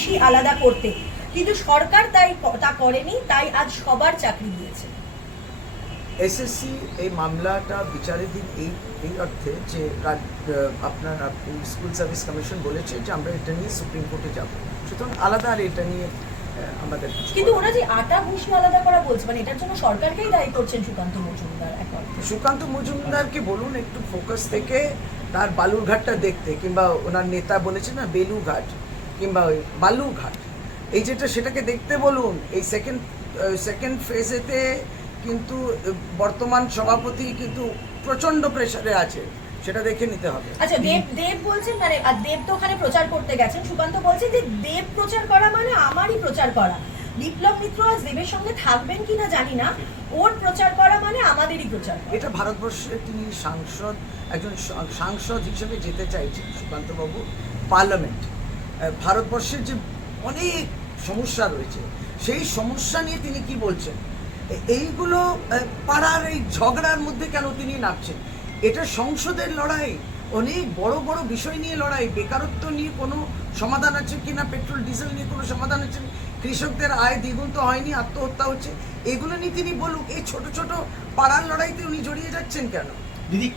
ভুসি আলাদা করতে। কিন্তু সরকার তাই তা করেনি তাই আজ সবার চাকরি দিয়েছে। এসএসসি এই মামলাটা বিচারাধীন এই এই অর্থে যে আপনার স্কুল সার্ভিস কমিশন বলেছে যে আমরা এটা নিয়ে সুপ্রিম কোর্টে যাব। সুতরাং আলাদা আর এটা নিয়ে আমাদের কিন্তু ওরা যে আটা ভুসি আলাদা করা বলছে মানে এটার জন্য সরকারকেই দায়ী করছেন সুকান্ত মজুমদার অর্থে। সুকান্ত মজুমদারকে বলুন একটু ফোকাস থেকে তার বালুরঘাটটা দেখতে কিংবা ওনার নেতা বলেছে না বেলুঘাট কিংবা ওই বালুঘাট এই যেটা সেটাকে দেখতে বলুন এই সেকেন্ড সেকেন্ড ফেজেতে কিন্তু বর্তমান সভাপতি কিন্তু প্রচণ্ড প্রেসারে আছে সেটা দেখে নিতে হবে। আচ্ছা দেব দেব বলছেন মানে আর দেব তো ওখানে প্রচার করতে গেছেন সুকান্ত বলছেন যে দেব প্রচার করা মানে আমারই প্রচার করা। বিপ্লব মিত্র আজ দেবের সঙ্গে থাকবেন কিনা জানি না ওর প্রচার করা মানে আমাদেরই প্রচার। এটা ভারতবর্ষে তিনি সাংসদ একজন সাংসদ হিসেবে যেতে চাইছেন সুকান্তবাবু পার্লামেন্ট। ভারতবর্ষের যে অনেক সমস্যা রয়েছে, সেই সমস্যা নিয়ে তিনি কি বলছেন? এইগুলো পাড়ার এই ঝগড়ার মধ্যে কেন তিনি নামছেন? এটা সংসদের লড়াই, অনেক বড় বড় বিষয় নিয়ে লড়াই, বেকারত্ব নিয়ে কোনো সমাধান আছে কি না পেট্রোল, ডিজেল নিয়ে কোনো সমাধান আছে, কৃষকদের আয় দ্বিগুণ তো হয়নি, আত্মহত্যা হচ্ছে, এগুলো নিয়ে তিনি বলুক, এই ছোট ছোট পাড়ার লড়াইতে উনি জড়িয়ে যাচ্ছেন কেন? দিদি